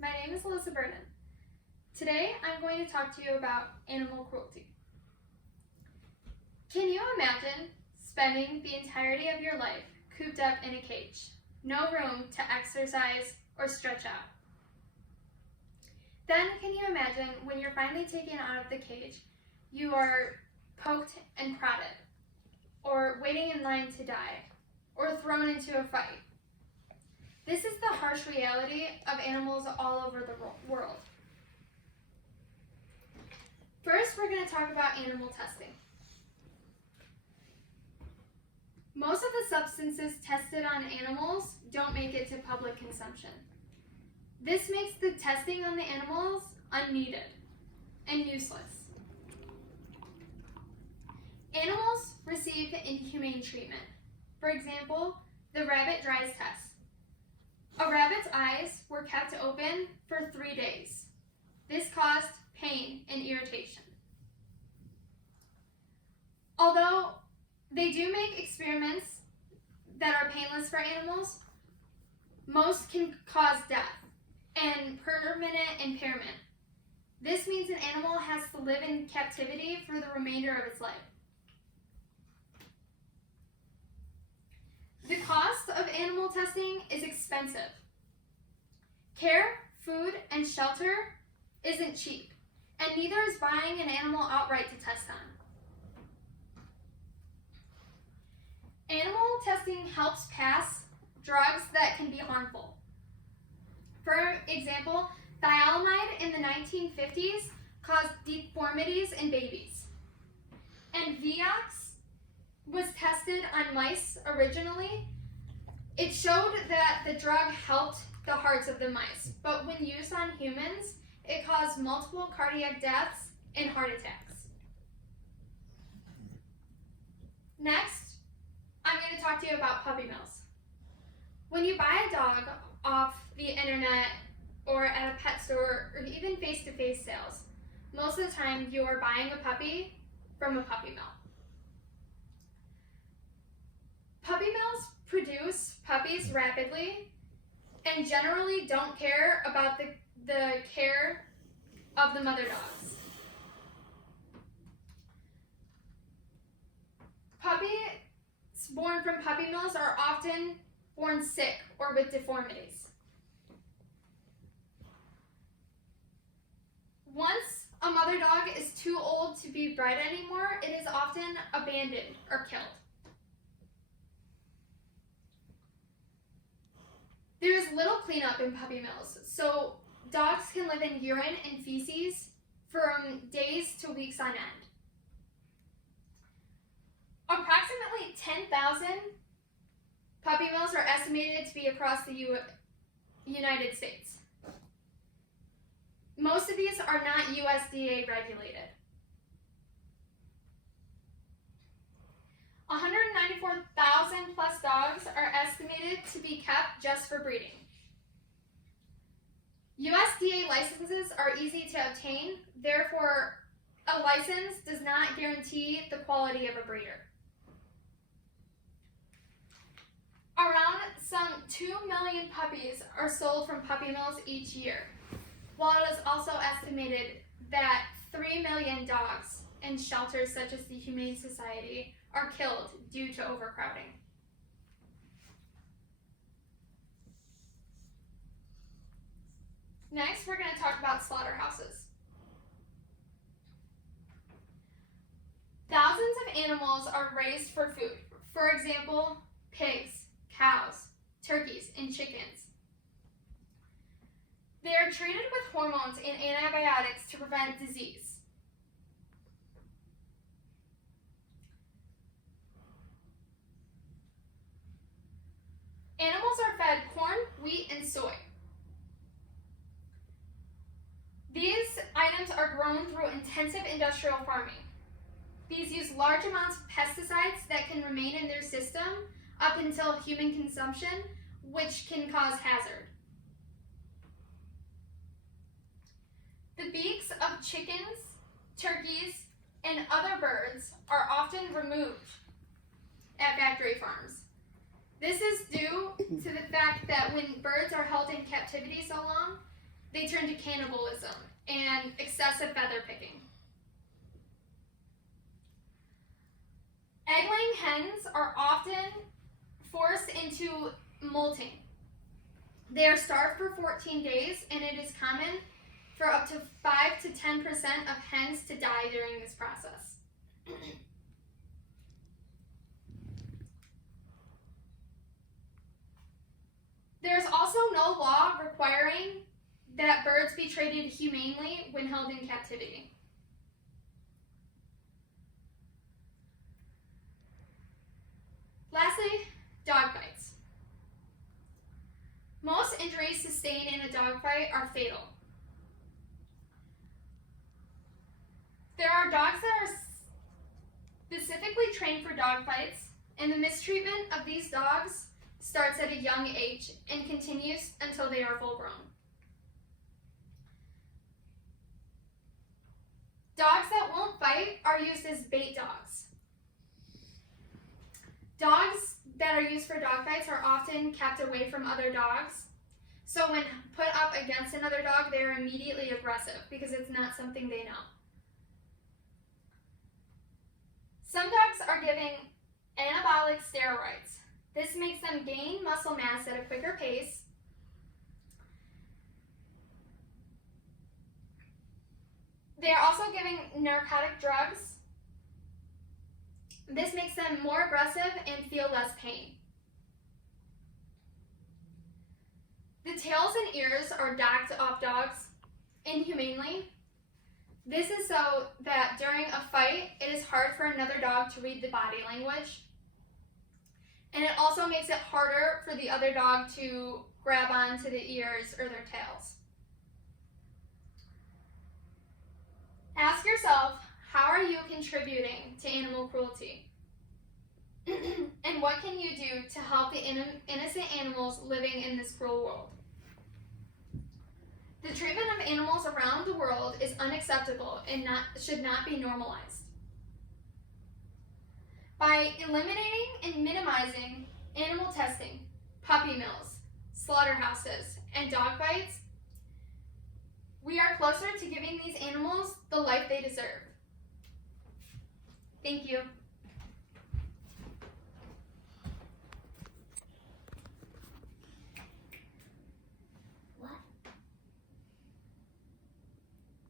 my name is Alyssa Burden. Today I'm going to talk to you about animal cruelty. Can you imagine spending the entirety of your life cooped up in a cage, no room to exercise or stretch out? Then can you imagine when you're finally taken out of the cage, you are poked and prodded, or waiting in line to die, or thrown into a fight? This is the harsh reality of animals all over the world. First, we're going to talk about animal testing. Most of the substances tested on animals don't make it to public consumption. This makes the testing on the animals unneeded and useless. Animals receive inhumane treatment. For example, the rabbit dries test. A rabbit's eyes were kept open for 3 days. This caused pain and irritation. Although they do make experiments that are painless for animals, most can cause death and permanent impairment. This means an animal has to live in captivity for the remainder of its life. The cost of animal testing is expensive. Care, food, and shelter isn't cheap, and neither is buying an animal outright to test on. Animal testing helps pass drugs that can be harmful. For example, thiolamide in the 1950s caused deformities in babies, and Vioxx was tested on mice originally. It showed that the drug helped the hearts of the mice, but when used on humans, it caused multiple cardiac deaths and heart attacks. Next, I'm going to talk to you about puppy mills. When you buy a dog off the internet or at a pet store or even face-to-face sales, most of the time you are buying a puppy from a puppy mill. Puppy mills produce puppies rapidly and generally don't care about the care of the mother dogs. Puppies born from puppy mills are often born sick or with deformities. Once a mother dog is too old to be bred anymore, it is often abandoned or killed. There is little cleanup in puppy mills, so dogs can live in urine and feces from days to weeks on end. Approximately 10,000 puppy mills are estimated to be across the United States. Most of these are not USDA regulated. 194,000 plus dogs are estimated to be kept just for breeding. USDA licenses are easy to obtain, therefore a license does not guarantee the quality of a breeder. Around some 2 million puppies are sold from puppy mills each year, while it is also estimated that 3 million dogs in shelters such as the Humane Society are killed due to overcrowding. Next, we're going to talk about slaughterhouses. Thousands of animals are raised for food. For example, pigs, cows, turkeys, and chickens. They are treated with hormones and antibiotics to prevent disease. Animals are fed corn, wheat, and soy. These items are grown through intensive industrial farming. These use large amounts of pesticides that can remain in their system up until human consumption, which can cause hazard. The beaks of chickens, turkeys, and other birds are often removed at factory farms. This is due to the fact that when birds are held in captivity so long, they turn to cannibalism and excessive feather picking. Egg-laying hens are often forced into molting. They are starved for 14 days, and it is common for up to 5 to 10% of hens to die during this process. There is also no law requiring that birds be treated humanely when held in captivity. Lastly, dog bites. Most injuries sustained in a dog fight are fatal. There are dogs that are specifically trained for dog fights, and the mistreatment of these dogs starts at a young age and continues until they are full grown. Dogs that won't fight are used as bait dogs. Dogs that are used for dog fights are often kept away from other dogs. So when put up against another dog, they are immediately aggressive because it's not something they know. Some dogs are given anabolic steroids. This makes them gain muscle mass at a quicker pace. They are also given narcotic drugs. This makes them more aggressive and feel less pain. The tails and ears are docked off dogs inhumanely. This is so that during a fight, it is hard for another dog to read the body language. And it also makes it harder for the other dog to grab onto the ears or their tails. Ask yourself, how are you contributing to animal cruelty? And what can you do to help the innocent animals living in this cruel world? The treatment of animals around the world is unacceptable and should not be normalized. By eliminating and minimizing animal testing, puppy mills, slaughterhouses, and dog fights, we are closer to giving these animals the life they deserve. Thank you.